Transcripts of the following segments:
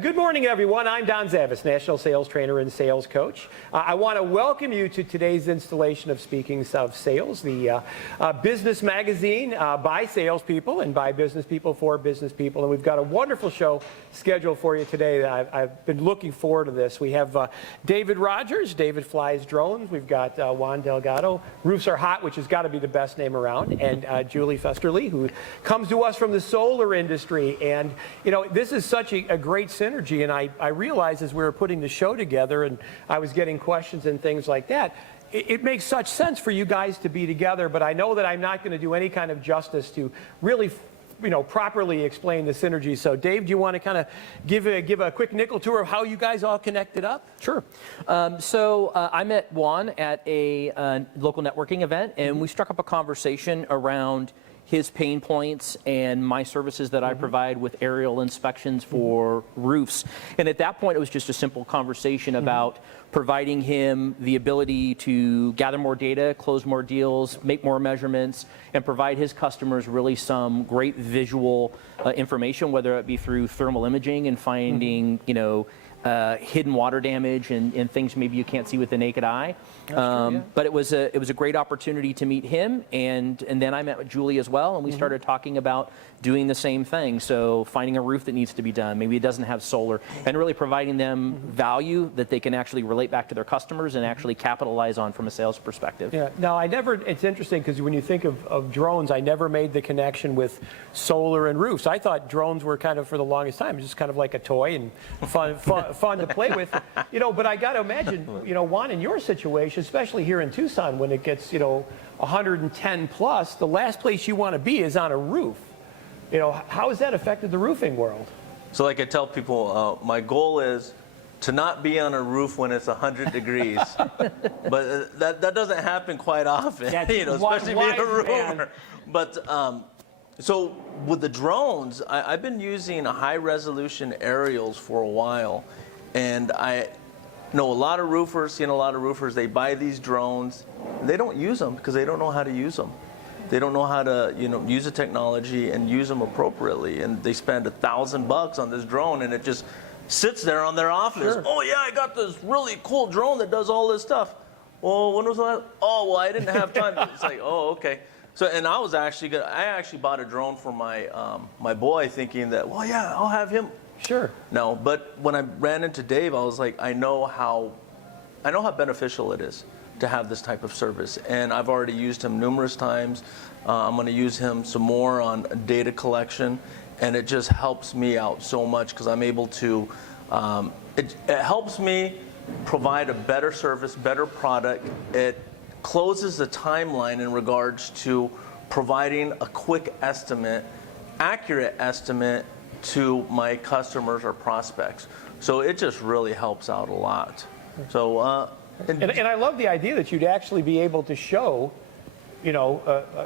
Good morning, everyone. I'm Don Zavis, National Sales Trainer and Sales Coach. I want to welcome you to today's installation of Speaking of Sales, the business magazine by salespeople and by business people for business people. And we've got a wonderful show scheduled for you today. I've been looking forward to this. We have David Rogers. David flies drones. We've got Juan Delagado. Roofs Are Hot, which has got to be the best name around. And Julie Festerling, who comes to us from the solar industry. And, you know, this is such a great synergy, and I realized as we were putting the show together and I was getting questions and things like that, it makes such sense for you guys to be together, but I know that I'm not going to do any kind of justice to really, you know, properly explain the synergy. So Dave, do you want to kind of give a quick nickel tour of how you guys all connected up? Sure. I met Juan at a local networking event, and we struck up a conversation around his pain points and my services that I provide with aerial inspections for roofs. And at that point, it was just a simple conversation about providing him the ability to gather more data, close more deals, make more measurements, and provide his customers really some great visual information, whether it be through thermal imaging and finding, you know, hidden water damage and things maybe you can't see with the naked eye. True, yeah. But it was a great opportunity to meet him, and then I met with Julie as well, and we started talking about doing the same thing. So finding a roof that needs to be done, maybe it doesn't have solar, and really providing them value that they can actually relate back to their customers and actually capitalize on from a sales perspective. Yeah. Now, it's interesting because when you think of drones, I never made the connection with solar and roofs. I thought drones were kind of, for the longest time, just kind of like a toy and fun to play with, you know. But I got to imagine, you know, Juan, in your situation, especially here in Tucson, when it gets, you know, 110 plus, the last place you want to be is on a roof. You know, how has that affected the roofing world? So like I tell people, my goal is to not be on a roof when it's 100 degrees, but that doesn't happen quite often, you know, especially being a roofer. But so with the drones, I've been using high resolution aerials for a while, and I know a lot of roofers, seen a lot of roofers, they buy these drones, they don't use them because they don't know how to use them. They don't know how to, you know, use the technology and use them appropriately, and they spend $1,000 on this drone, and it just sits there on their office. Sure. Oh yeah, I got this really cool drone that does all this stuff. Well, when was the last? Oh, well, I didn't have time. It's like, oh, okay. So, and I actually bought a drone for my my boy, thinking that, well, yeah, I'll have him. Sure. No, but when I ran into Dave, I was like, I know how beneficial it is to have this type of service, and I've already used him numerous times. I'm going to use him some more on data collection, and it just helps me out so much because I'm able to. It helps me provide a better service, better product. It closes the timeline in regards to providing a quick estimate, accurate estimate to my customers or prospects. So it just really helps out a lot. So. And I love the idea that you'd actually be able to show, you know,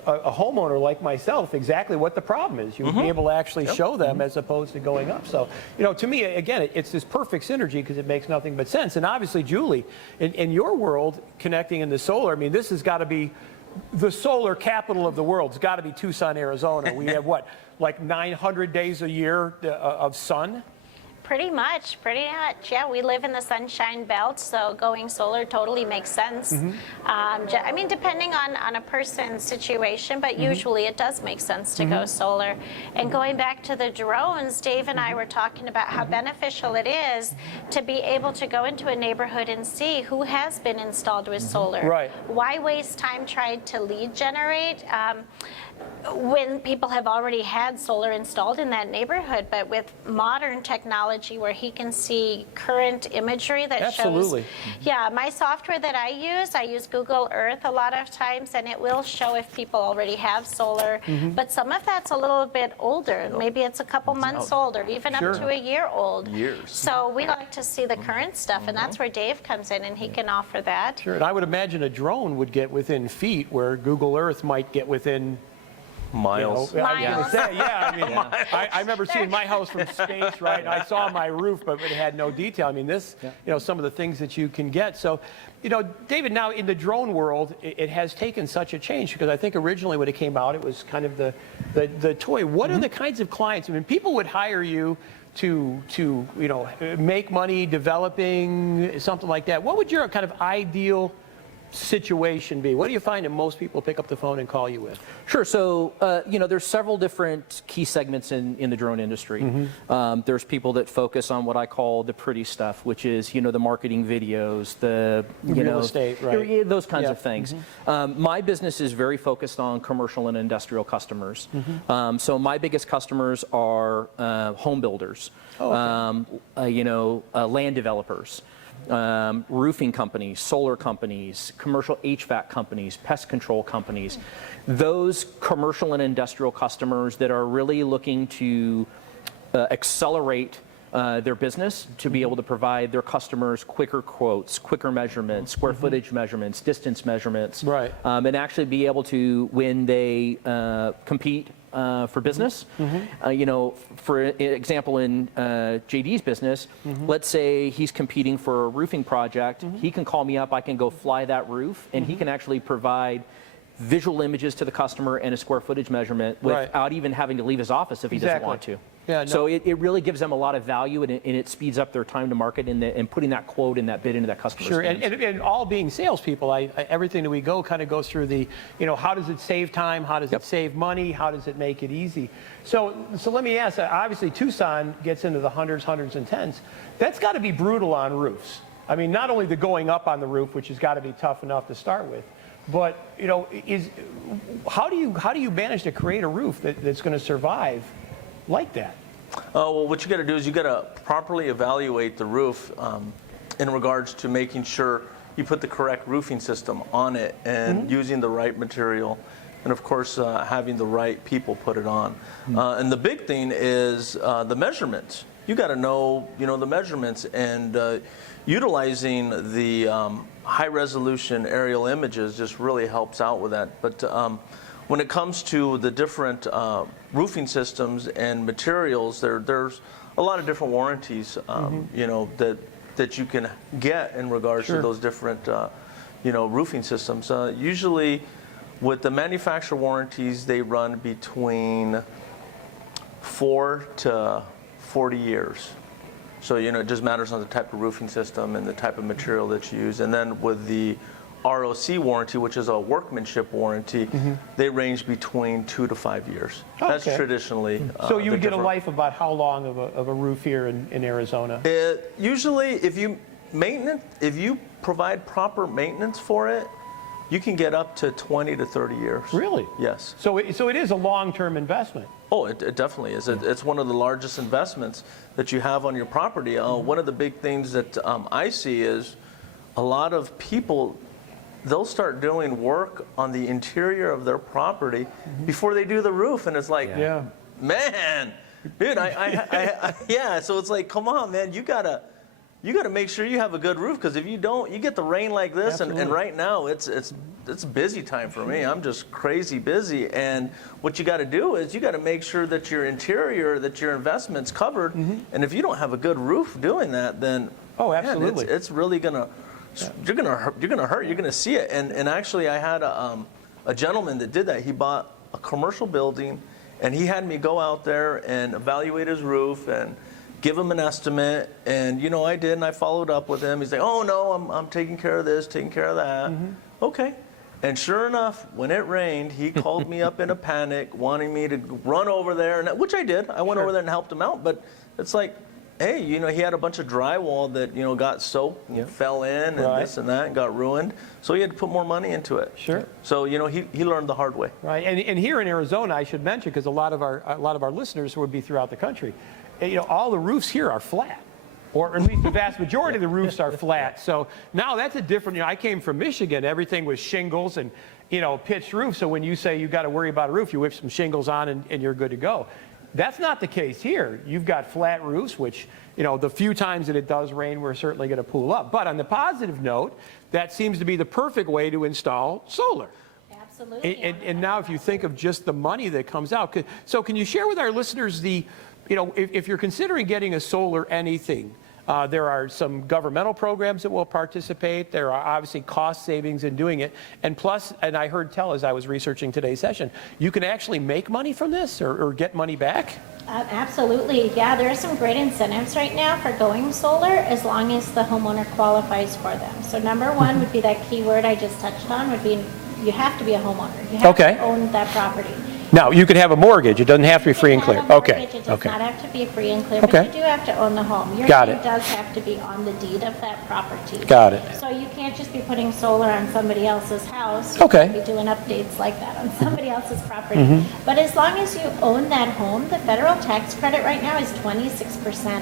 a homeowner like myself exactly what the problem is. You would be able to actually show them as opposed to going up. So, you know, to me, again, it's this perfect synergy because it makes nothing but sense. And obviously, Julie, in your world, connecting in the solar, I mean, this has got to be the solar capital of the world. It's got to be Tucson, Arizona. We have what, like 900 days a year of sun? Pretty much, yeah. We live in the Sunshine Belt, so going solar totally makes sense. I mean, depending on a person's situation, but usually it does make sense to go solar. And going back to the drones, Dave and I were talking about how beneficial it is to be able to go into a neighborhood and see who has been installed with solar. Right. Why waste time trying to lead generate? When people have already had solar installed in that neighborhood, but with modern technology where he can see current imagery that shows. Yeah, my software that I use Google Earth a lot of times, and it will show if people already have solar, but some of that's a little bit older. Maybe it's a couple months old, or even up to a year old. So we like to see the current stuff, and that's where Dave comes in, and he can offer that. Sure, and I would imagine a drone would get within feet where Google Earth might get within Miles. You know, I was Miles. going to say, yeah. I mean, I remember seeing my house from space, right? And I saw my roof, but it had no detail. I mean, this, you know, some of the things that you can get. So, you know, David, now in the drone world, it has taken such a change because I think originally when it came out, it was kind of the toy. What are the kinds of clients? I mean, people would hire you to you know, make money developing something like that. What would your kind of ideal situation be? What do you find that most people pick up the phone and call you with? Sure. So, you know, there's several different key segments in the drone industry. There's people that focus on what I call the pretty stuff, which is, you know, the marketing videos, the real estate, right? Those kinds of things. My business is very focused on commercial and industrial customers. So my biggest customers are home builders, you know, land developers. Roofing companies, solar companies, commercial HVAC companies, pest control companies, those commercial and industrial customers that are really looking to accelerate their business to be able to provide their customers quicker quotes, quicker measurements, square footage measurements, distance measurements, right. And actually be able to, when they compete for business. You know, for example, in JD's business, let's say he's competing for a roofing project. He can call me up, I can go fly that roof, and he can actually provide visual images to the customer and a square footage measurement without even having to leave his office if he doesn't want to. Yeah, no. So it really gives them a lot of value, and it speeds up their time to market and putting that quote and that bid into that customer's Sure, hands. and all being salespeople, everything that we go kind of goes through the, you know, how does it save time? How does it save money? How does it make it easy? So let me ask, obviously Tucson gets into the hundreds and tens. That's got to be brutal on roofs. I mean, not only the going up on the roof, which has got to be tough enough to start with, but, you know, how do you manage to create a roof that's going to survive like that? Well, what you got to do is you got to properly evaluate the roof in regards to making sure you put the correct roofing system on it and using the right material, and of course having the right people put it on. And the big thing is the measurements. You got to know, you know, the measurements, and utilizing the high resolution aerial images just really helps out with that. But when it comes to the different roofing systems and materials, there's a lot of different warranties, you know, that you can get in regards to those different, you know, roofing systems. Usually, with the manufacturer warranties, they run between 4 to 40 years. So, you know, it just matters on the type of roofing system and the type of material that you use. And then with the ROC warranty, which is a workmanship warranty, they range between 2 to 5 years. That's traditionally. So you would get a life about how long of a roof here in Arizona? Usually, if you provide proper maintenance for it, you can get up to 20 to 30 years. Really? Yes. So it is a long-term investment. Oh, it definitely is. It's one of the largest investments that you have on your property. One of the big things that I see is a lot of people, they'll start doing work on the interior of their property before they do the roof, and it's like, man, dude, yeah. So it's like, come on, man, you gotta make sure you have a good roof, because if you don't, you get the rain like this, and right now it's busy time for me. I'm just crazy busy, and what you got to do is you got to make sure that your interior, that your investment's covered, and if you don't have a good roof doing that, then man, it's really gonna. You're gonna hurt. You're gonna see it. And actually, I had a gentleman that did that. He bought a commercial building, and he had me go out there and evaluate his roof and give him an estimate. And you know, I did, and I followed up with him. He's like, "Oh no, I'm taking care of this, taking care of that." Okay. And sure enough, when it rained, he called me up in a panic, wanting me to run over there, and which I did. I went over there and helped him out. But it's like, hey, you know, he had a bunch of drywall that, you know, got soaked and fell in and this and that and got ruined. So he had to put more money into it. Sure. So, you know, he learned the hard way. Right. And here in Arizona, I should mention, because a lot of our listeners would be throughout the country, you know, all the roofs here are flat. Or at least the vast majority of the roofs are flat. So now that's a different, you know, I came from Michigan, everything was shingles and, you know, pitched roofs. So when you say you got to worry about a roof, you whip some shingles on and you're good to go. That's not the case here. You've got flat roofs, which, you know, the few times that it does rain, we're certainly going to pool up. But on the positive note, that seems to be the perfect way to install solar. Absolutely. And now if you think of just the money that comes out, so can you share with our listeners if you're considering getting a solar anything, there are some governmental programs that will participate. There are obviously cost savings in doing it. And plus, and I heard tell as I was researching today's session, you can actually make money from this or get money back? Absolutely. Yeah, there are some great incentives right now for going solar as long as the homeowner qualifies for them. So number one would be that key word I just touched on would be you have to be a homeowner. You have to own that property. Now, you could have a mortgage. It doesn't have to be free and clear. Okay. It does not have to be free and clear, but you do have to own the home. Your name does have to be on the deed of that property. Got it. So you can't just be putting solar on somebody else's house. Okay. You can't be doing updates like that on somebody else's property. But as long as you own that home, the federal tax credit right now is 26%,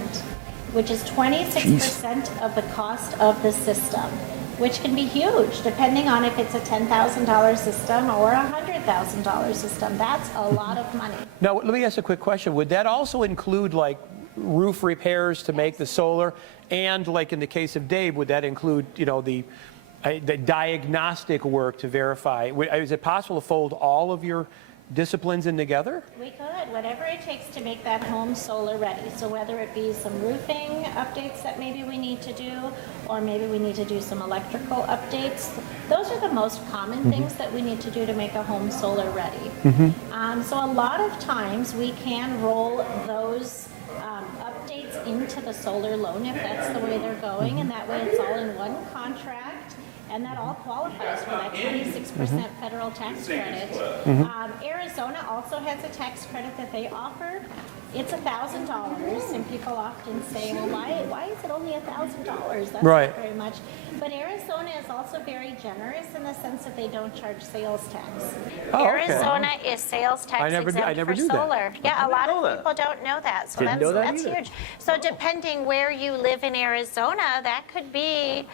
which is 26% of the cost of the system, which can be huge depending on if it's a $10,000 system or a $100,000 system. That's a lot of money. Now, let me ask a quick question. Would that also include like roof repairs to make the solar? And like in the case of Dave, would that include, the diagnostic work to verify? Is it possible to fold all of your disciplines in together? We could, whatever it takes to make that home solar ready. So whether it be some roofing updates that maybe we need to do, or maybe we need to do some electrical updates. Those are the most common things that we need to do to make a home solar ready. So a lot of times we can roll those updates into the solar loan if that's the way they're going, and that way it's all in one contract. And that all qualifies for that 26% federal tax credit. Arizona also has a tax credit that they offer. It's $1,000, and people often say, well, why is it only $1,000? That's not very much. But Arizona is also very generous in the sense that they don't charge sales tax. Arizona is sales tax exempt for solar. Yeah, a lot of people don't know that, so that's huge. So depending where you live in Arizona, that could be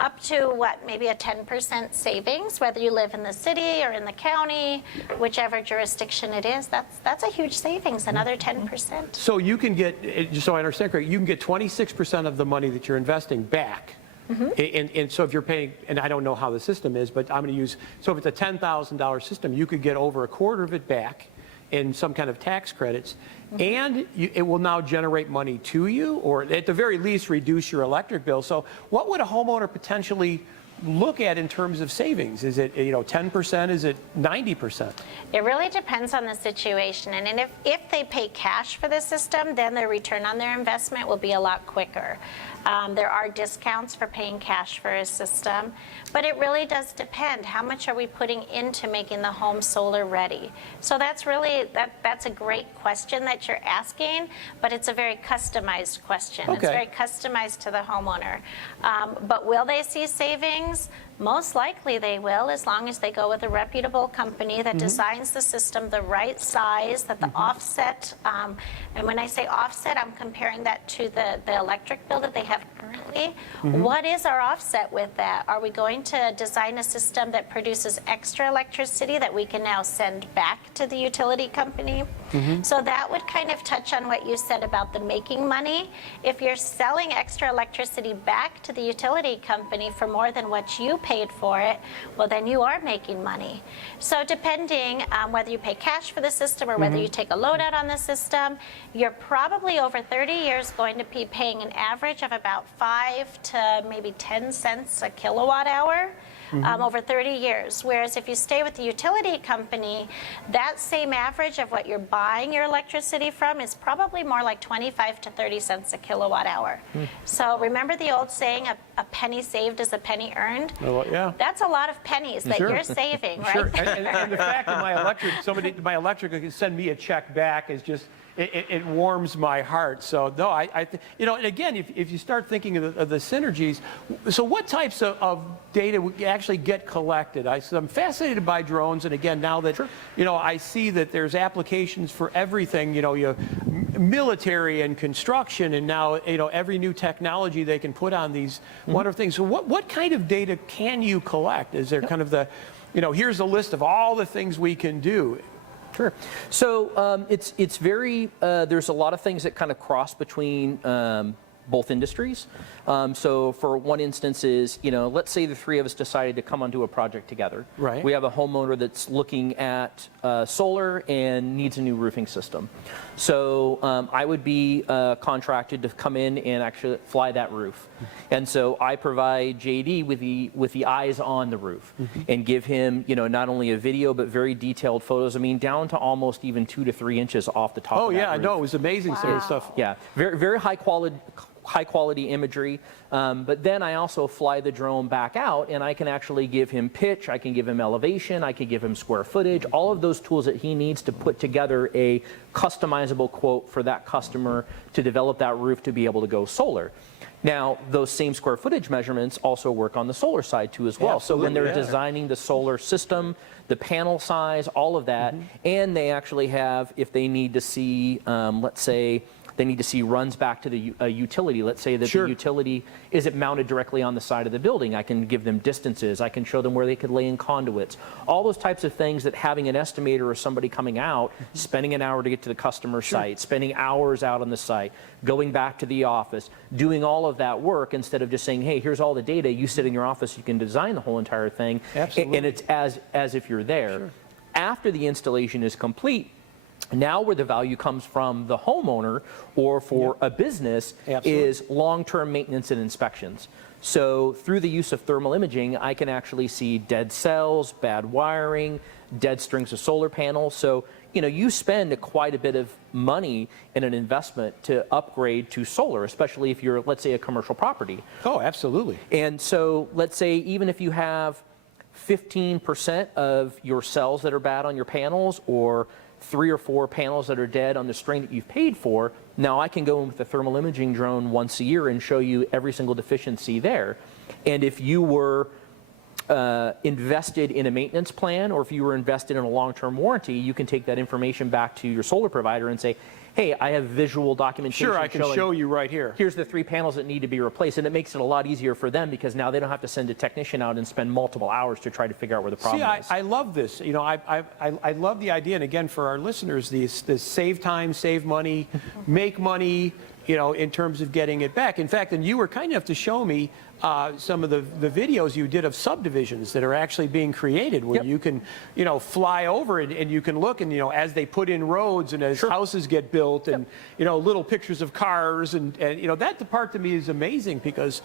up to maybe a 10% savings, whether you live in the city or in the county, whichever jurisdiction it is. That's a huge savings, another 10%. So you can get, just so I understand correctly, you can get 26% of the money that you're investing back. And so if you're paying, and I don't know how the system is, but I'm going to use, so if it's a $10,000 system, you could get over a quarter of it back in some kind of tax credits, and it will now generate money to you, or at the very least reduce your electric bill. So what would a homeowner potentially look at in terms of savings? Is it 10%? Is it 90%? It really depends on the situation, and if they pay cash for the system, then their return on their investment will be a lot quicker. There are discounts for paying cash for a system, but it really does depend. How much are we putting into making the home solar ready? So that's really, that's a great question that you're asking, but it's a very customized question. It's very customized to the homeowner. But will they see savings? Most likely they will, as long as they go with a reputable company that designs the system the right size, that the offset, and when I say offset, I'm comparing that to the electric bill that they have currently. What is our offset with that? Are we going to design a system that produces extra electricity that we can now send back to the utility company? So that would kind of touch on what you said about the making money. If you're selling extra electricity back to the utility company for more than what you paid for it, well, then you are making money. So depending whether you pay cash for the system or whether you take a loan out on the system, you're probably over 30 years going to be paying an average of about 5 to maybe 10 cents a kilowatt hour. Over 30 years. Whereas if you stay with the utility company, that same average of what you're buying your electricity from is probably more like 25 to 30 cents a kilowatt hour. So remember the old saying, a penny saved is a penny earned? Well, yeah. That's a lot of pennies that you're saving, right? And the fact that my electric can send me a check back is just, it warms my heart. So no, and again, if you start thinking of the synergies, so what types of data would actually get collected? I'm fascinated by drones, and again, now that I see that there's applications for everything, military and construction, and now every new technology they can put on these wonderful things. So what kind of data can you collect? Is there kind of the, here's a list of all the things we can do? Sure. So it's very, there's a lot of things that kind of cross between both industries. So for one instance is, let's say the three of us decided to come onto a project together. Right. We have a homeowner that's looking at solar and needs a new roofing system. So I would be contracted to come in and actually fly that roof. And so I provide JD with the eyes on the roof and give him, not only a video, but very detailed photos. I mean, down to almost even 2 to 3 inches off the top of that yeah, I roof. know. It was amazing, some of the stuff. Yeah, very, very high quality imagery, but then I also fly the drone back out and I can actually give him pitch, I can give him elevation, I can give him square footage, all of those tools that he needs to put together a customizable quote for that customer to develop that roof to be able to go solar. Now, those same square footage measurements also work on the solar side too as well. Absolutely, so when they're yeah. designing the solar system, the panel size, all of that, and they actually have, if they need to see, let's say, they need to see runs back to the utility. Let's say that Sure. the utility isn't mounted directly on the side of the building. I can give them distances. I can show them where they could lay in conduits. All those types of things that having an estimator or somebody coming out, spending an hour to get to the customer site, spending hours out on the site, going back to the office, doing all of that work instead of just saying, hey, here's all the data. You sit in your office, you can design the whole entire thing. Absolutely. And it's as if you're there. Sure. After the installation is complete, now where the value comes from the homeowner or for a business is long-term maintenance and inspections. So through the use of thermal imaging, I can actually see dead cells, bad wiring, dead strings of solar panels. So, you spend quite a bit of money in an investment to upgrade to solar, especially if you're, let's say, a commercial property. Oh, absolutely. And so let's say even if you have 15% of your cells that are bad on your panels or 3 or 4 panels that are dead on the string that you've paid for, now I can go in with a thermal imaging drone once a year and show you every single deficiency there. And if you were invested in a maintenance plan or if you were invested in a long-term warranty, you can take that information back to your solar provider and say, hey, I have visual documentation. Sure, I can show you right here. Here's the 3 panels that need to be replaced, and it makes it a lot easier for them because now they don't have to send a technician out and spend multiple hours to try to figure out where the problem is. I love this. I love the idea, and again, for our listeners, this save time, save money, make money, in terms of getting it back. In fact, and you were kind enough to show me some of the videos you did of subdivisions that are actually being created where you can, fly over and you can look and, as they put in roads and as houses get built and, little pictures of cars and that part to me is amazing because,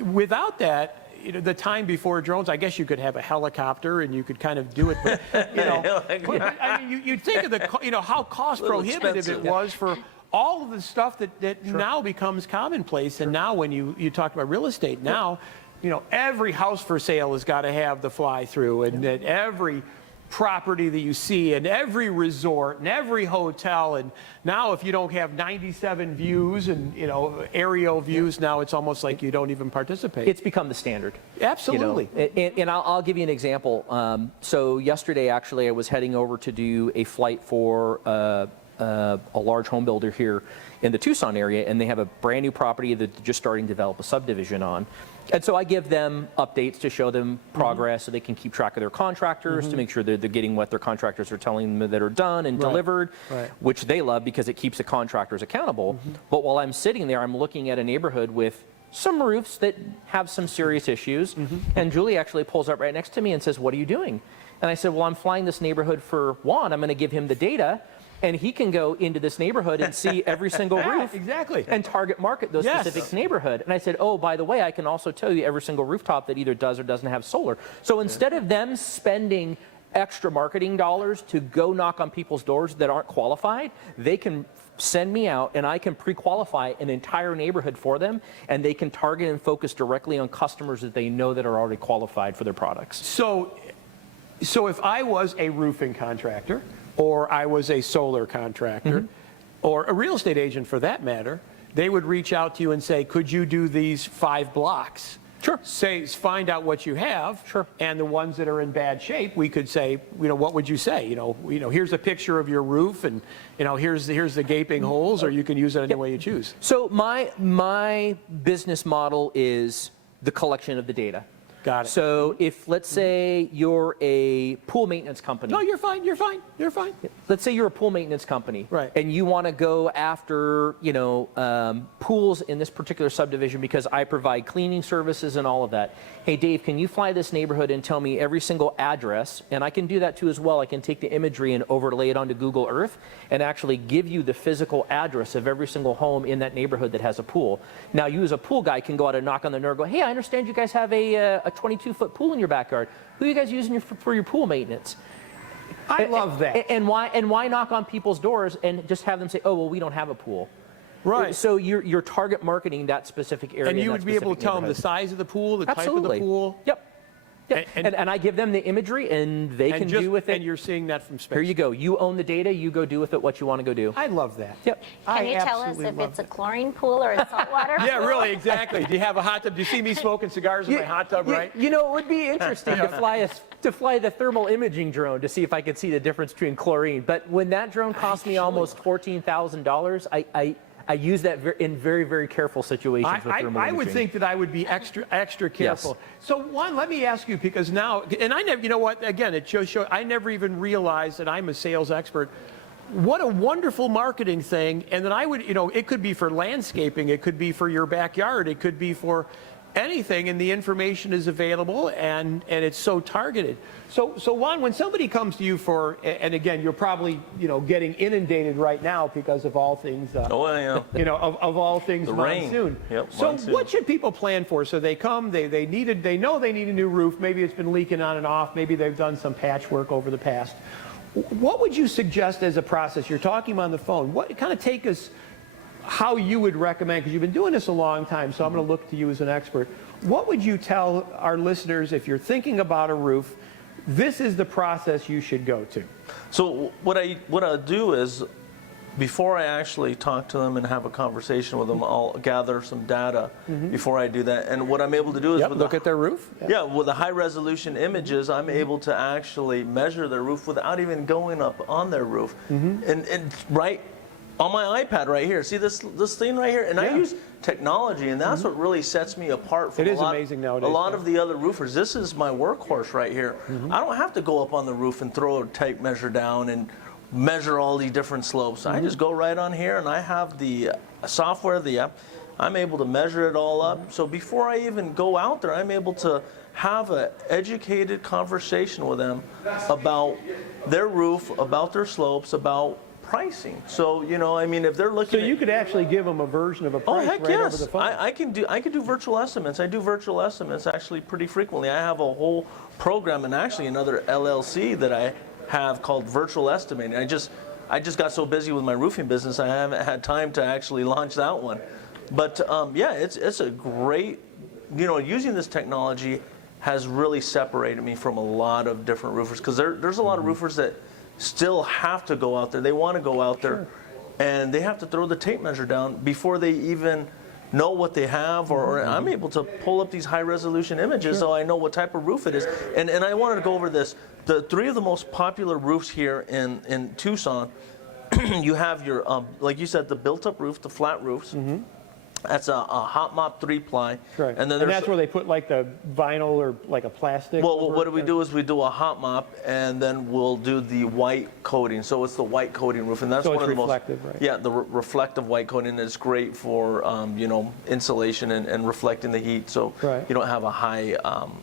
without that, the time before drones, I guess you could have a helicopter and you could kind of do it, but, I mean, you'd think of the, how cost prohibitive it was for all of the stuff that now becomes commonplace. And now when you talked about real estate, now, every house for sale has got to have the fly through and that every property that you see and every resort and every hotel. And now if you don't have 97 views and, aerial views, now it's almost like you don't even participate. It's become the standard. Absolutely. And I'll give you an example. So yesterday, actually, I was heading over to do a flight for a large home builder here in the Tucson area, and they have a brand new property that they're just starting to develop a subdivision on. And so I give them updates to show them progress so they can keep track of their contractors to make sure that they're getting what their contractors are telling them that are done and delivered, which they love because it keeps the contractors accountable. But while I'm sitting there, I'm looking at a neighborhood with some roofs that have some serious issues. And Julie actually pulls up right next to me and says, "What are you doing?" And I said, "Well, I'm flying this neighborhood for Juan. I'm going to give him the data. And he can go into this neighborhood and see every single roof and target market those specific neighborhood." And I said, "Oh, by the way, I can also tell you every single rooftop that either does or doesn't have solar." So instead of them spending extra marketing dollars to go knock on people's doors that aren't qualified, they can send me out and I can pre-qualify an entire neighborhood for them, and they can target and focus directly on customers that they know that are already qualified for their products. So if I was a roofing contractor, or I was a solar contractor, or a real estate agent for that matter, they would reach out to you and say, "Could you do these 5 blocks?" Sure. Find out what you have. Sure. And the ones that are in bad shape, we could say, what would you say? Here's a picture of your roof, and here's the gaping holes, or you can use it any way you choose. So my business model is the collection of the data. Got it. So if, let's say, you're a pool maintenance company. No, you're fine. You're fine. You're fine. Let's say you're a pool maintenance company, Right. and you want to go after, pools in this particular subdivision because I provide cleaning services and all of that. Hey, Dave, can you fly this neighborhood and tell me every single address? And I can do that too as well. I can take the imagery and overlay it onto Google Earth and actually give you the physical address of every single home in that neighborhood that has a pool. Now, you as a pool guy can go out and knock on the door and go, hey, I understand you guys have a 22-foot pool in your backyard. Who are you guys using for your pool maintenance? I love that. And why knock on people's doors and just have them say, oh, well, we don't have a pool. Right. So you're target marketing that specific area. And you in would that be able to specific tell them the neighborhood. size of the pool, the Absolutely. type of the pool. Yep. Yep. And- And I give them the imagery, and they can do with it. And you're seeing that from space. Here you go. You own the data. You go do with it what you want to go do. I love that. Yep. Can you tell us absolutely if love it's a that. chlorine pool or a saltwater pool? Yeah, really, exactly. Do you have a hot tub? Do you see me smoking cigars in my hot tub, right? You know, it would be interesting to fly the thermal imaging drone to see if I could see the difference between chlorine. But when that drone cost me almost $14,000, I use that in very, very careful situations with thermal I imaging. would think that I would be extra careful. So, Juan, let me ask you, because now, and I never, you know what, again, it shows, I never even realized that I'm a sales expert. What a wonderful marketing thing. And then I would, it could be for landscaping, it could be for your backyard, it could be for anything, and the information is available, and it's so targeted. So Juan, when somebody comes to you for, and again, you're probably getting inundated right now because of all things. Of all things, The rain. monsoon. Yep, so monsoon. what should people plan for? So they come, they know they need a new roof. Maybe it's been leaking on and off. Maybe they've done some patchwork over the past. What would you suggest as a process? You're talking on the phone. What kind of take us how you would recommend, because you've been doing this a long time, so I'm going to look to you as an expert. What would you tell our listeners if you're thinking about a roof, this is the process you should go to? So what I do is, before I actually talk to them and have a conversation with them, I'll gather some data before I do that. And what I'm able to do is Look at their roof. with the high resolution images, I'm able to actually measure their roof without even going up on their roof. And right on my iPad right here, see this thing right here? And I use technology, and that's what really sets me apart from It is amazing nowadays, a lot of the other roofers. This is my workhorse right here. I don't have to go up on the roof and throw a tape measure down and measure all these different slopes. I just go right on here, and I have the software, the app. I'm able to measure it all up. So before I even go out there, I'm able to have an educated conversation with them about their roof, about their slopes, about pricing. So, if they're looking So you could actually give them a version of a price heck right yes. over the phone. I can do virtual estimates. I do virtual estimates actually pretty frequently. I have a whole program and actually another LLC that I have called Virtual Estimating. I just got so busy with my roofing business, I haven't had time to actually launch that one. But it's a great, using this technology has really separated me from a lot of different roofers, because there's a lot of roofers that still have to go out there. They want to go out there, and they have to throw the tape measure down before they even know what they have, or I'm able to pull up these high resolution images so I know what type of roof it is. And I wanted to go over this. The three of the most popular roofs here in Tucson, you have your, like you said, the built-up roof, the flat roofs. That's a hot mop 3-ply. Right. And then and that's where they put like the vinyl or like a plastic. Well, over what it? we do is we do a hot mop, and then we'll do the white coating. So it's the white coating roof, and that's So one it's of the reflective, most. right? Yeah, the reflective white coating is great for insulation and reflecting the heat, so you don't have a high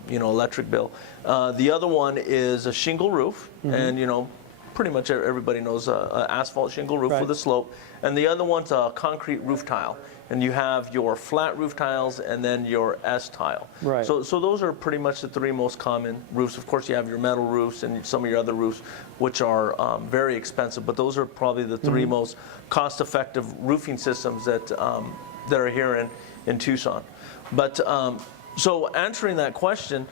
electric bill. The other one is a shingle roof, and pretty much everybody knows an asphalt shingle roof with a slope, and the other one's a concrete roof tile. And you have your flat roof tiles and then your S tile. Right. So those are pretty much the three most common roofs. Of course, you have your metal roofs and some of your other roofs, which are very expensive. But those are probably the three most cost-effective roofing systems that are here in Tucson. But so answering that question,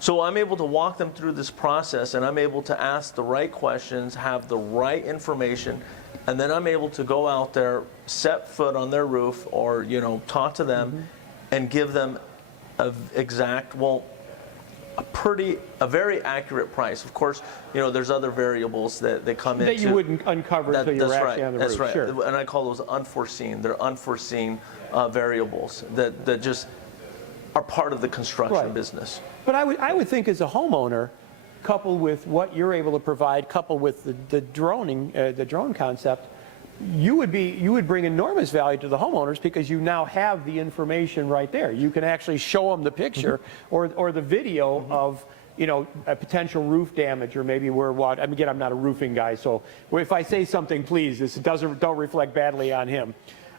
so I'm able to walk them through this process, and I'm able to ask the right questions, have the right information, and then I'm able to go out there, set foot on their roof, or talk to them, and give them a very accurate price. Of course, there's other variables that come into that you wouldn't uncover until you're actually on the roof. That's right. Sure. And I call those unforeseen. They're unforeseen variables that just are part of the construction Right. business. But I would think as a homeowner, coupled with what you're able to provide, coupled with the drone concept, you would bring enormous value to the homeowners because you now have the information right there. You can actually show them the picture or the video of, you know, a potential roof damage, or maybe where what. Again, I'm not a roofing guy, so if I say something, please, don't reflect badly on him.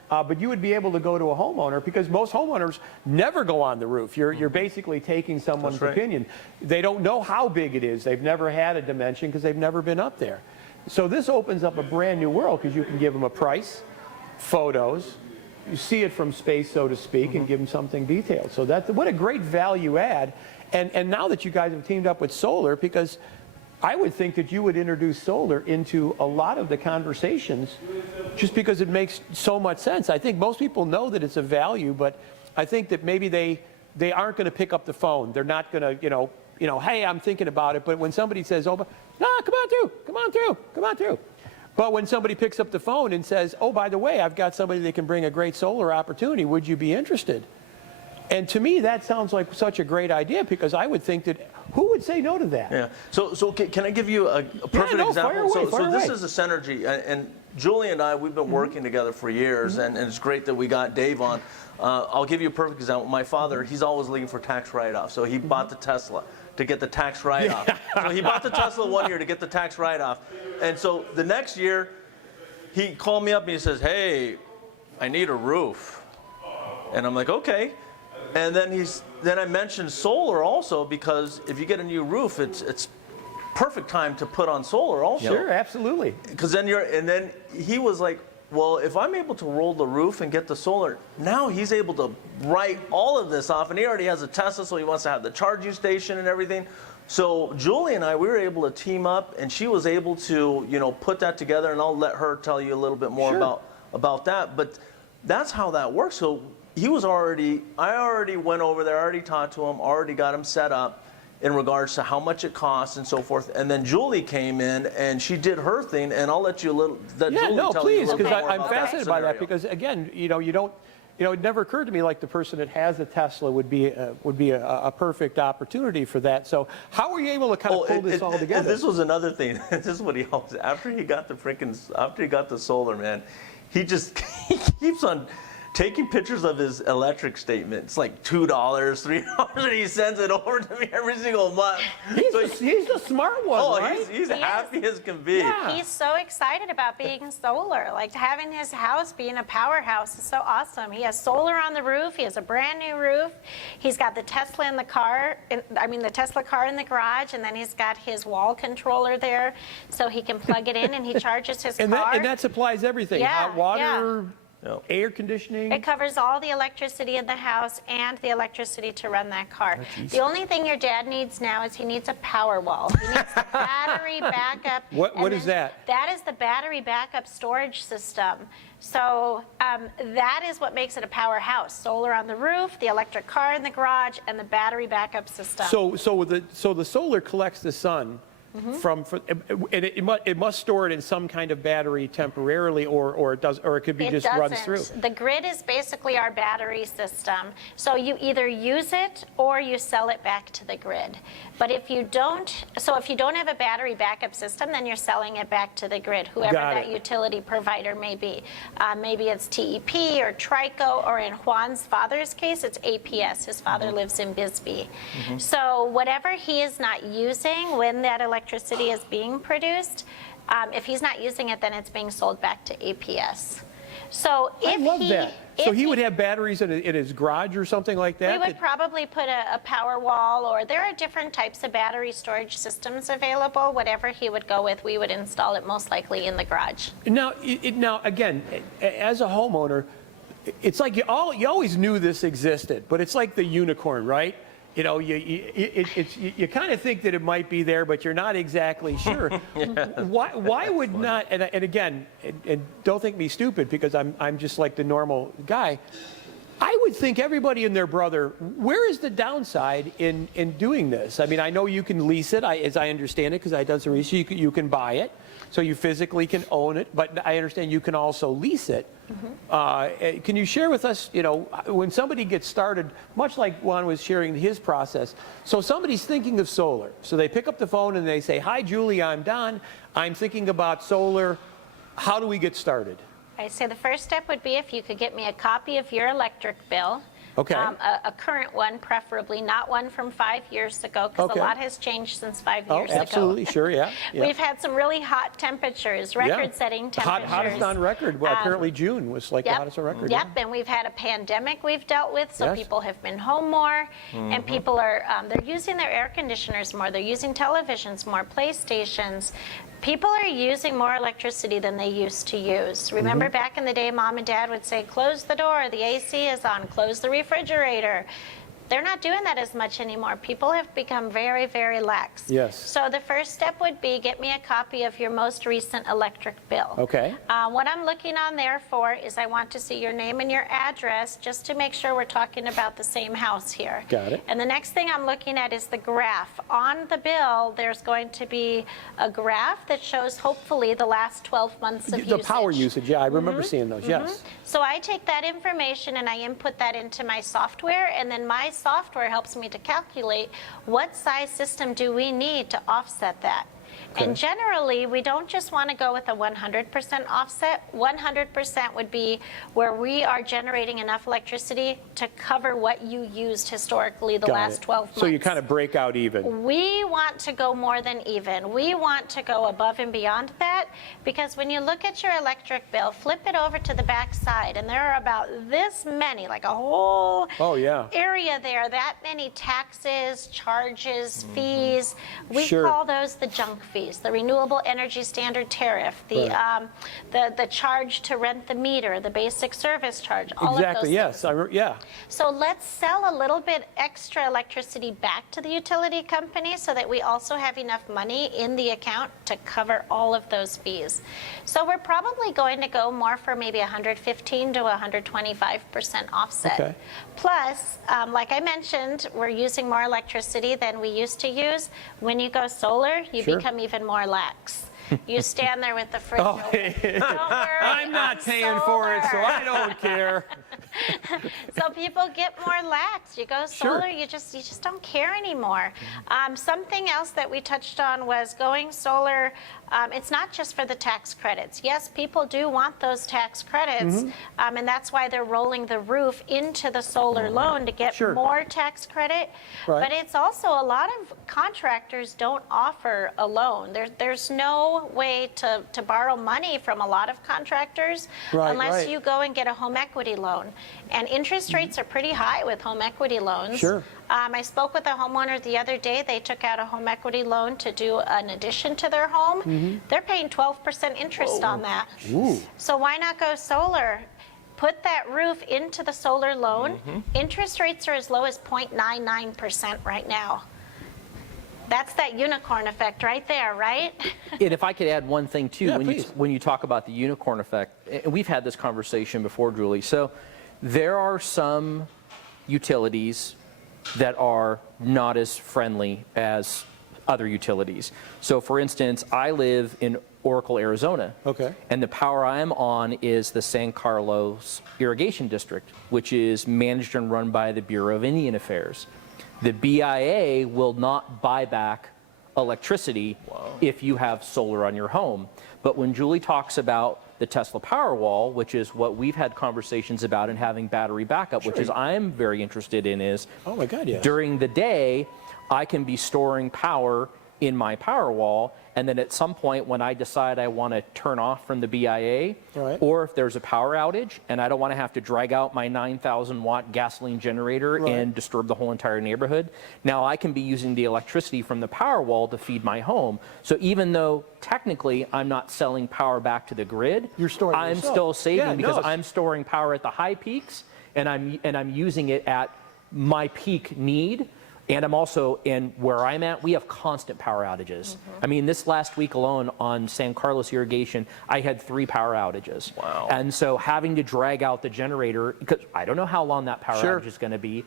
But you would be able to go to a homeowner, because most homeowners never go on the roof. You're basically taking someone's That's right. opinion. They don't know how big it is. They've never had a dimension because they've never been up there. So this opens up a brand new world, because you can give them a price, photos, you see it from space, so to speak, and give them something detailed. So what a great value add. And now that you guys have teamed up with solar, because I would think that you would introduce solar into a lot of the conversations just because it makes so much sense. I think most people know that it's a value, but I think that maybe they aren't going to pick up the phone. They're not going to, you know, hey, I'm thinking about it. But when somebody says, oh, no, come on through. But when somebody picks up the phone and says, oh, by the way, I've got somebody that can bring a great solar opportunity, would you be interested? And to me, that sounds like such a great idea, because I would think that who would say no to that? Yeah. So can I give you a perfect example? Fire away, So this away. is a synergy, and Julie and I, we've been working together for years, and it's great that we got Dave on. I'll give you a perfect example. My father, he's always looking for tax write-off, so he bought the Tesla to get the tax write-off. So he bought the Tesla one year to get the tax write-off, and so the next year, he called me up and he says, "Hey, I need a roof," and I'm like, "Okay." And then I mentioned solar also, because if you get a new roof, it's perfect time to put on solar also. Sure, absolutely. Because then he was like, well, if I'm able to roll the roof and get the solar, now he's able to write all of this off, and he already has a Tesla, so he wants to have the charging station and everything. So Julie and I, we were able to team up, and she was able to, you know, put that together, and I'll let her tell you a little bit more Sure. about that. But that's how that works. So I already went over there, already talked to him, already got him set up in regards to how much it costs and so forth. And then Julie came in and she did her thing, and I'll let Julie tell you a little please, bit because more I'm about fascinated by that. scenario. Because again, it never occurred to me like the person that has a Tesla would be a perfect opportunity for that. So how were you able to kind of pull this all together? This was another thing. This is what he always, after he got the solar, man, he keeps on taking pictures of his electric statement. It's like $2, $3, and he sends it over to me every single month. He's the smart one, right? He's happy as can be. Yeah. He's so excited about being solar. Like, having his house being a powerhouse is so awesome. He has solar on the roof. He has a brand new roof. He's got the Tesla in the car. The Tesla car in the garage, and then he's got his wall controller there, so he can plug it in and he charges his car. And that supplies everything. Yeah, Hot water, yeah. air conditioning. It covers all the electricity in the house and the electricity to run that car. The only thing your dad needs now is he needs a power wall. He needs the battery backup. What is that? That is the battery backup storage system. So that is what makes it a powerhouse. Solar on the roof, the electric car in the garage, and the battery backup system. So the solar collects the sun. And it must store it in some kind of battery temporarily, or it could be runs through. The grid is basically our battery system. So you either use it or you sell it back to the grid. But if you don't have a battery backup system, then you're selling it back to the grid, whoever that utility provider may be. Maybe it's TEP or Trico, or in Juan's father's case, it's APS. His father lives in Bisbee. So whatever he is not using when that electricity is being produced, if he's not using it, then it's being sold back to APS. So I love that. So he would have batteries in his garage or something like that? We would probably put a power wall, or there are different types of battery storage systems available. Whatever he would go with, we would install it most likely in the garage. Now, again, as a homeowner, it's like you always knew this existed, but it's like the unicorn, right? You know, you kind of think that it might be there, but you're not exactly sure. Why would not? And again, and don't think me stupid, because I'm just like the normal guy. I would think everybody and their brother, where is the downside in doing this? I mean, I know you can lease it, as I understand it, because I done some research. You can buy it. so you physically can own it, but I understand you can also lease it. Can you share with us, when somebody gets started, much like Juan was sharing his process, so somebody's thinking of solar. So they pick up the phone and they say, "Hi, Julie, I'm Don. I'm thinking about solar. How do we get started?" I say the first step would be if you could get me a copy of your electric bill. Okay. A current one, preferably, not one from 5 years ago, because Okay. a lot has changed since 5 years Absolutely, ago. sure, yeah. We've had some really hot temperatures, record-setting temperatures. Hottest on record. Well, apparently June was like the hottest on record. Yep, and we've had a pandemic we've dealt with, so Yes. people have been home more, and people are, they're using their air conditioners more, they're using televisions more, PlayStations. People are using more electricity than they used to use. Remember back in the day, Mom and Dad would say, close the door, the AC is on, close the refrigerator. They're not doing that as much anymore. People have become very, very lax. Yes. So the first step would be get me a copy of your most recent electric bill. Okay. What I'm looking on there for is I want to see your name and your address just to make sure we're talking about the same house here. Got it. And the next thing I'm looking at is the graph. On the bill, there's going to be a graph that shows hopefully the last 12 months of The usage. power usage, yeah, I remember seeing those, yes. So I take that information and I input that into my software, and then my software helps me to calculate what size system do we need to offset that. And generally, we don't just want to go with a 100% offset. 100% would be where we are generating enough electricity to cover what you used historically the Got last it. 12 months. So you kind of break out even. We want to go more than even. We want to go above and beyond that, because when you look at your electric bill, flip it over to the back side, and there are about this many, like a whole area there, that many taxes, charges, fees. We call those the junk fees, the Renewable Energy Standard Tariff, the charge to rent the meter, the basic service charge, all of those yes. things. So let's sell a little bit extra electricity back to the utility company so that we also have enough money in the account to cover all of those fees. So we're probably going to go more for maybe 115 to 125% offset. Okay. Plus, like I mentioned, we're using more electricity than we used to use. When you go solar, you become even more lax. You stand there with the fridge open. Don't worry, I'm not paying for it, so I don't care. So people get more lax. You go solar, you just don't care anymore. Something else that we touched on was going solar. It's not just for the tax credits. Yes, people do want those tax credits, and that's why they're rolling the roof into the solar loan to get more tax credit. But it's also a lot of contractors don't offer a loan. There's no way to borrow money from a lot of contractors unless you go and get a home equity loan. And interest rates are pretty high with home equity loans. I spoke with a homeowner the other day. They took out a home equity loan to do an addition to their home. They're paying 12% interest on that. So why not go solar? Put that roof into the solar loan. Interest rates are as low as 0.99% right now. That's that unicorn effect right there, right? And if I could add one thing too, Yeah, when you talk about the unicorn effect, and we've had this conversation before, Julie. So there are some utilities that are not as friendly as other utilities. So for instance, I live in Oracle, Arizona. And the power I'm on is the San Carlos Irrigation District, which is managed and run by the Bureau of Indian Affairs. The BIA will not buy back electricity if you have solar on your home. But when Julie talks about the Tesla Powerwall, which is what we've had conversations about, and having battery backup, which is I'm very interested in, is during the day, I can be storing power in my Powerwall, and then at some point when I decide I want to turn off from the BIA, or if there's a power outage and I don't want to have to drag out my 9,000 watt gasoline generator and disturb the whole entire neighborhood, now I can be using the electricity from the Powerwall to feed my home. So even though technically I'm not selling power back to the grid, I'm still saving because I'm storing power at the high peaks, and I'm using it at my peak need. And I'm also, and where I'm at, we have constant power outages. I mean, this last week alone on San Carlos Irrigation, I had 3 power outages. And so having to drag out the generator, because I don't know how long that power outage is going to be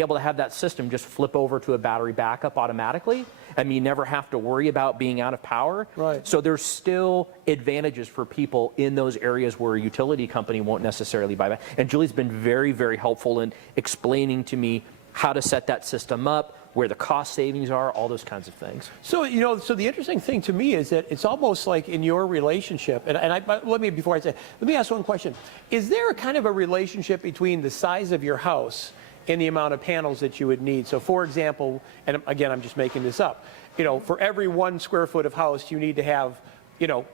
able to have that system just flip over to a battery backup automatically I mean, you never have to worry about being out of power. Right. So there's still advantages for people in those areas where a utility company won't necessarily buy back. And Julie's been very, very helpful in explaining to me how to set that system up, where the cost savings are, all those kinds of things. So, so the interesting thing to me is that it's almost like in your relationship, before I say, let me ask one question. Is there a kind of a relationship between the size of your house and the amount of panels that you would need? So for example, and again, I'm just making this up, for every 1 square foot of house, you need to have,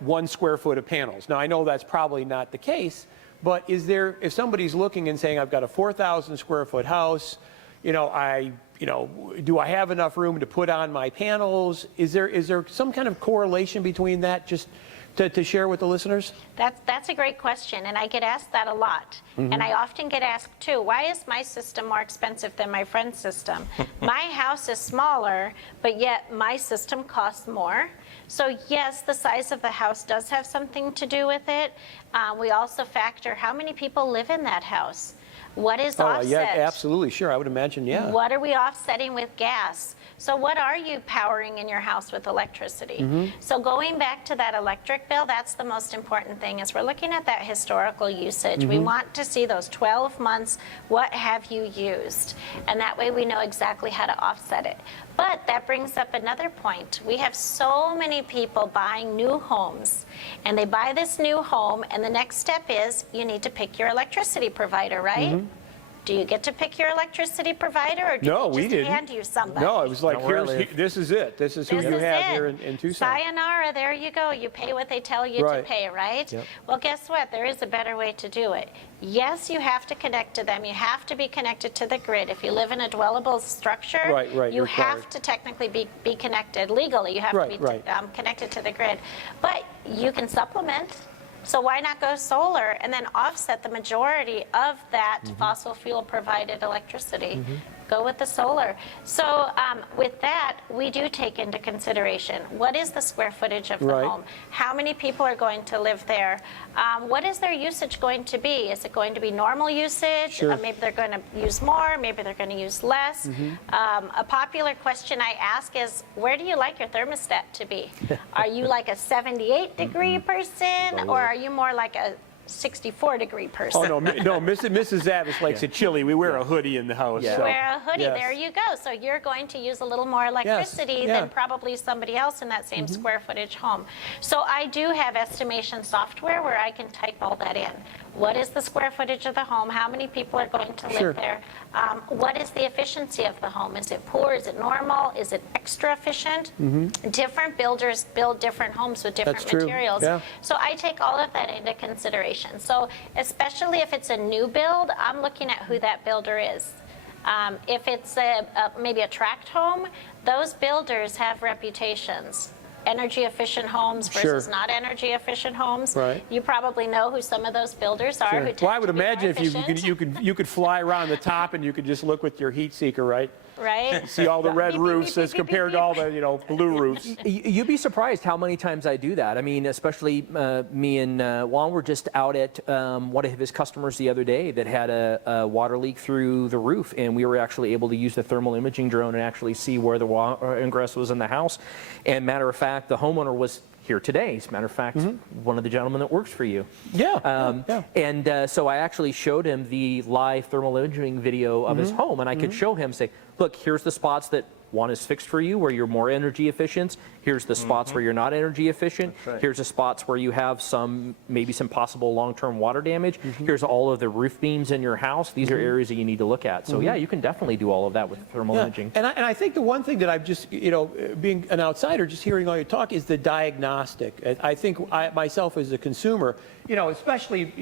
1 square foot of panels. Now, I know that's probably not the case, but if somebody's looking and saying, I've got a 4,000 square foot house, do I have enough room to put on my panels? Is there some kind of correlation between that, just to share with the listeners? That's a great question, and I get asked that a lot. And I often get asked too, why is my system more expensive than my friend's system? My house is smaller, but yet my system costs more. So yes, the size of the house does have something to do with it. We also factor how many people live in that house. What is offset? Yeah, absolutely, sure, I would imagine, yeah. What are we offsetting with gas? So what are you powering in your house with electricity? So going back to that electric bill, that's the most important thing, is we're looking at that historical usage. We want to see those 12 months, what have you used? And that way we know exactly how to offset it. But that brings up another point. We have so many people buying new homes, and they buy this new home, and the next step is you need to pick your electricity provider, right? Do you get to pick your electricity provider, or do we just didn't. hand you somebody? No, it was like, this is it. This is who you have here in Tucson. Sayonara, there you go. You pay what they tell you to pay, right? Yep. Well, guess what? There is a better way to do it. Yes, you have to connect to them. You have to be connected to the grid. If you live in a dwellable structure, you have to technically be connected legally. You have to be connected to the grid. But you can supplement. So why not go solar and then offset the majority of that fossil fuel provided electricity? Go with the solar. So with that, we do take into consideration, what is the square footage of the home? How many people are going to live there? What is their usage going to be? Is it going to be normal usage? Maybe they're going to use more, maybe they're going to use less. A popular question I ask is, where do you like your thermostat to be? Are you like a 78 degree person, or are you more like a 64-degree person? Oh, no, Mrs. Zavis likes it chilly. We wear a hoodie in the house. You wear a hoodie, there you go. So you're going to use a little more electricity than probably somebody else in that same square footage home. So I do have estimation software where I can type all that in. What is the square footage of the home? How many people are going to live there? What is the efficiency of the home? Is it poor? Is it normal? Is it extra efficient? Different builders build different homes with different materials. So I take all of that into consideration. So especially if it's a new build, I'm looking at who that builder is. If it's maybe a tract home, those builders have reputations. Energy efficient homes versus not energy efficient homes. You probably know who some of those builders are. Who well, I would imagine if you could fly around the top and you could just look with your heat seeker, right? See all the red roofs as compared to all the blue roofs. You'd be surprised how many times I do that. I mean, especially me and Juan were just out at one of his customers the other day that had a water leak through the roof, and we were actually able to use the thermal imaging drone and actually see where the water ingress was in the house. And matter of fact, the homeowner was here today. As a matter of fact, one of the gentlemen that works for you. And so I actually showed him the live thermal imaging video of his home, and I could show him, say, look, here's the spots that one is fixed for you where you're more energy efficient. Here's the spots where you're not energy efficient. Here's the spots where you have maybe some possible long-term water damage. Here's all of the roof beams in your house. These are areas that you need to look at. So yeah, you can definitely do all of that with thermal imaging. And I think the one thing that I've just, being an outsider, just hearing all you talk, is the diagnostic. I think myself as a consumer, especially,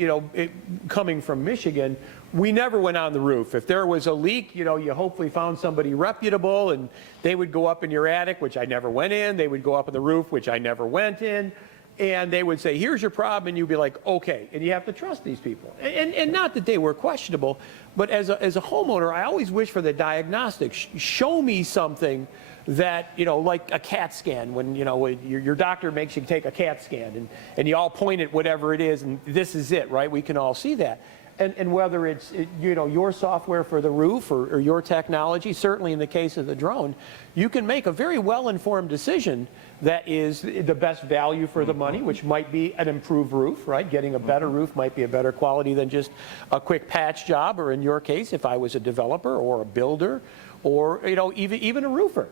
coming from Michigan, we never went on the roof. If there was a leak, you hopefully found somebody reputable, and they would go up in your attic, which I never went in. They would go up on the roof, which I never went in. And they would say, here's your problem, and you'd be like, okay. And you have to trust these people. And not that they were questionable, but as a homeowner, I always wish for the diagnostic. Show me something that, like a CAT scan, when, your doctor makes you take a CAT scan, and you all point at whatever it is, and this is it, right? We can all see that. And whether it's your software for the roof or your technology, certainly in the case of the drone, you can make a very well-informed decision that is the best value for the money, which might be an improved roof, right? Getting a better roof might be a better quality than just a quick patch job, or in your case, if I was a developer or a builder, or even a roofer,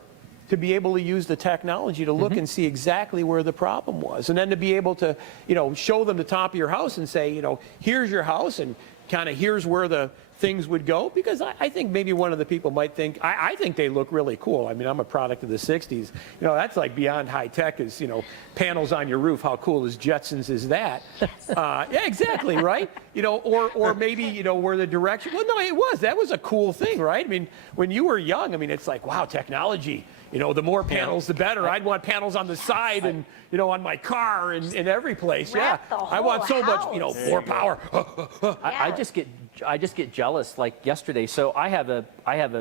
to be able to use the technology to look and see exactly where the problem was, and then to be able to show them the top of your house and say, here's your house, and kind of here's where the things would go. Because I think maybe one of the people might think, I think they look really cool. I mean, I'm a product of the 60s. That's like beyond high tech is, panels on your roof. How cool is Jetsons is that? Yeah, exactly, right? Or maybe, where the direction, well, no, that was a cool thing, right? I mean, when you were young, I mean, it's like, wow, technology. The more panels, the better. I'd want panels on the side and, on my car and in every place. Yeah, I want so much, more power. I just get jealous. Like yesterday, so I have a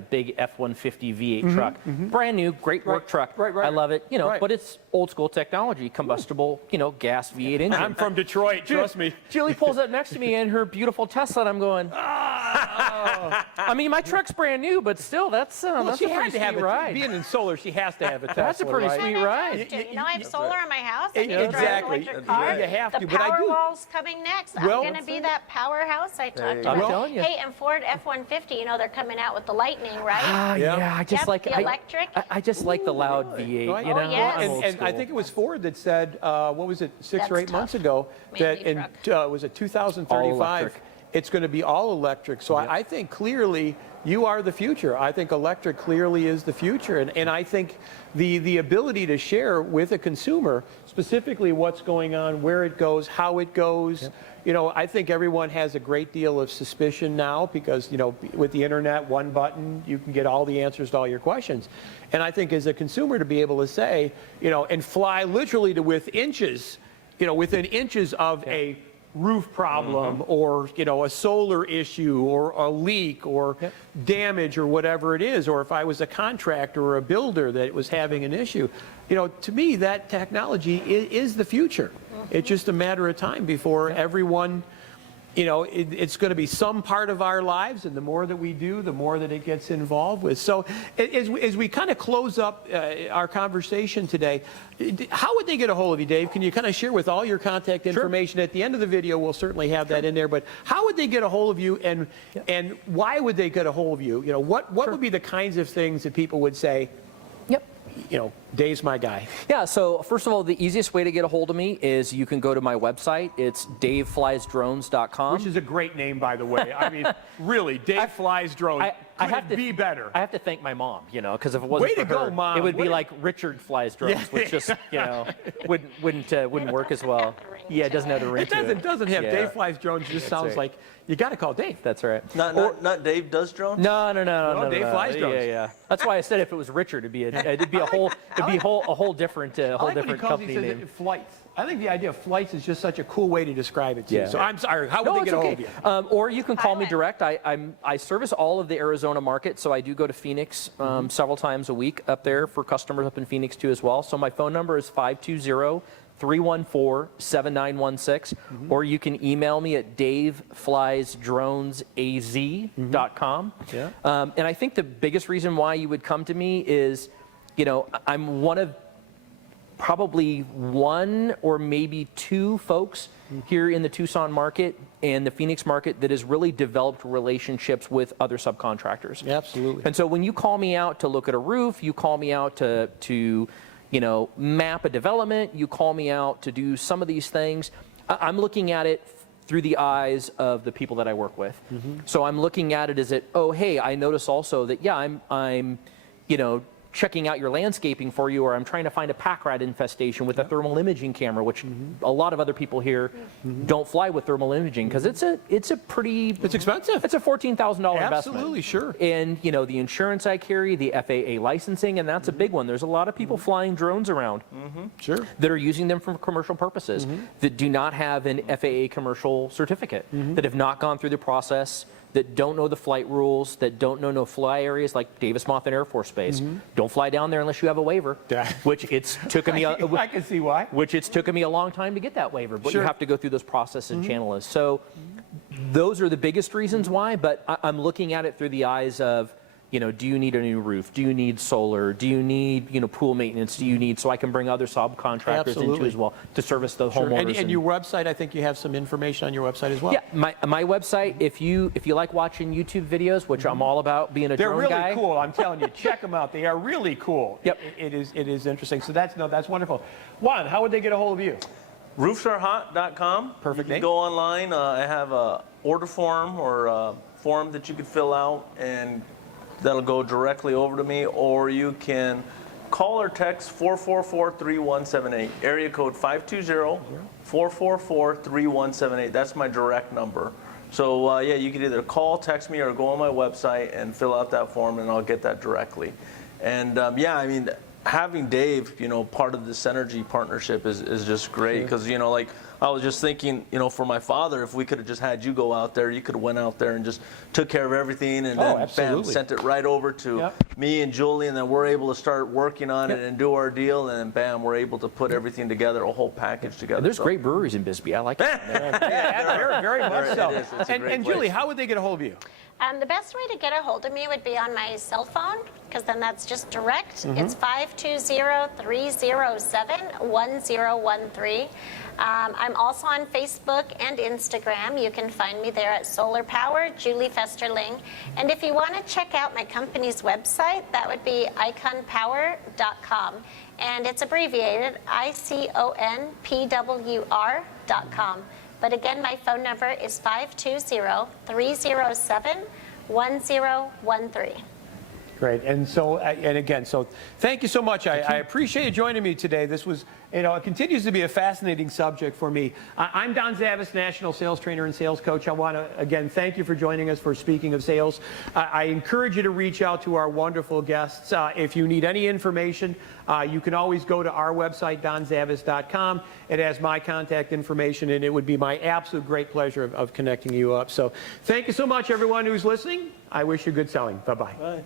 big F-150 V8 truck, brand new, great work truck. Right. I love it. But it's old school technology, combustible, gas V8 engine. I'm from Detroit, trust me. Julie pulls up next to me in her beautiful Tesla, and I'm going. I mean, my truck's brand new, but still, that's a pretty sweet ride. Being in solar, she has to have a Tesla. That's a pretty sweet ride. I have solar in my house. I Exactly. Drive an electric car. You have to, the but I do. Powerwall's coming next. I'm going to be that powerhouse I talked about. I'm telling you. Hey, and Ford F-150, they're coming out with the Lightning, right? Yeah, I just like the electric. I just like the loud V8. Yes. And I think it was Ford that said, what was it, 6 or 8 That's months tough. ago, that Mainly in was it 2035, it's going to be all electric. So I think clearly you are the future. I think electric clearly is the future. And I think the ability to share with a consumer specifically what's going on, where it goes, how it goes. I think everyone has a great deal of suspicion now because, with the internet, one button, you can get all the answers to all your questions. And I think as a consumer to be able to say, and fly literally to within inches of a roof problem or, a solar issue or a leak or damage or whatever it is, or if I was a contractor or a builder that was having an issue, to me that technology is the future. It's just a matter of time before everyone, it's going to be some part of our lives, and the more that we do, the more that it gets involved with. So as we kind of close up our conversation today, how would they get a hold of you, Dave? Can you kind of share with all your contact information? At the end of the video, we'll certainly have that in there, but how would they get a hold of you, and why would they get a hold of you? What would be the kinds of things that people would say, Dave's my guy? Yeah, so first of all, the easiest way to get a hold of me is you can go to my website. It's davefliesdrones.com. Which is a great name, by the way. I mean, really, Dave Flies Drones. I have to be better. I have to thank my mom, because if it wasn't for her, Mom. it would be like Richard Flies Drones, which just, wouldn't work as well. Yeah, it doesn't have the ring to it. It doesn't have Dave Flies Drones. It just sounds like you got to call Dave. That's right. Not Dave does drones? No. Dave Flies Drones. Yeah. That's why I said if it was Richard, it'd be a whole different company name. Flights. I think the idea of flights is just such a cool way to describe it, too. Yeah. So I'm sorry. How would they get a hold of you? Or you can call me direct. I service all of the Arizona market, so I do go to Phoenix several times a week up there for customers up in Phoenix, too, as well. So my phone number is 520-314-7916, or you can email me at davefliesdronesaz.com. And I think the biggest reason why you would come to me is, I'm one of probably one or maybe two folks here in the Tucson market and the Phoenix market that has really developed relationships with other subcontractors. Absolutely. And so when you call me out to look at a roof, you call me out to map a development, you call me out to do some of these things, I'm looking at it through the eyes of the people that I work with. So I'm looking at it as hey, I notice also that, I'm checking out your landscaping for you, or I'm trying to find a pack rat infestation with a thermal imaging camera, which a lot of other people here don't fly with thermal imaging because it's pretty... It's expensive. It's a $14,000 investment. Absolutely, sure. And, the insurance I carry, the FAA licensing, and that's a big one. There's a lot of people flying drones around that are using them for commercial purposes that do not have an FAA commercial certificate, that have not gone through the process, that don't know the flight rules, that don't know no-fly areas like Davis-Monthan Air Force Base. Don't fly down there unless you have a waiver, which it's taken me. I can see why. Which it's taken me a long time to get that waiver, but you have to go through those processes and channels. So those are the biggest reasons why, but I'm looking at it through the eyes of, do you need a new roof? Do you need solar? Do you need, pool maintenance? Do you need, so I can bring other subcontractors Absolutely. into as well to service the homeowners. And your website, I think you have some information on your website as well. Yeah, my website, if you like watching YouTube videos, which I'm all about being a They're drone really guy. cool. I'm telling you, check them out. They are really cool. Yep. It is interesting. So that's wonderful. Juan, how would they get a hold of you? Roofsarehot.com. Perfect You name. can go online. I have a order form or a form that you could fill out, and that'll go directly over to me. Or you can call or text 444-3178, area code 520-444-3178. That's my direct number. So yeah, you can either call, text me, or go on my website and fill out that form, and I'll get that directly. And yeah, I mean, having Dave, part of this Synergy partnership is just great, because like I was just thinking, for my father, if we could have just had you go out there, you could have went out there and just took care of everything, and then bam, absolutely. sent it right over to me and Julie, and then we're able to start working on it and do our deal, and then bam, we're able to put everything together, a whole package together. And there's great breweries in Bisbee. I like it. Very much so. It is. It's a great And Julie, place. how would they get a hold of you? The best way to get a hold of me would be on my cell phone, because then that's just direct. It's 520-307-1013. I'm also on Facebook and Instagram. You can find me there at Solar Power, Julie Festerling. And if you want to check out my company's website, that would be iconpower.com. And it's abbreviated iconpwr.com. But again, my phone number is 520-307-1013. Great. And so, and again, so thank you so much. I appreciate you joining me today. This was, it continues to be a fascinating subject for me. I'm Don Zavis, National Sales Trainer and Sales Coach. I want to, again, thank you for joining us for Speaking of Sales. I encourage you to reach out to our wonderful guests. If you need any information, you can always go to our website, donzavis.com. It has my contact information, and it would be my absolute great pleasure of connecting you up. So thank you so much, everyone who's listening. I wish you good selling. Bye-bye. Bye.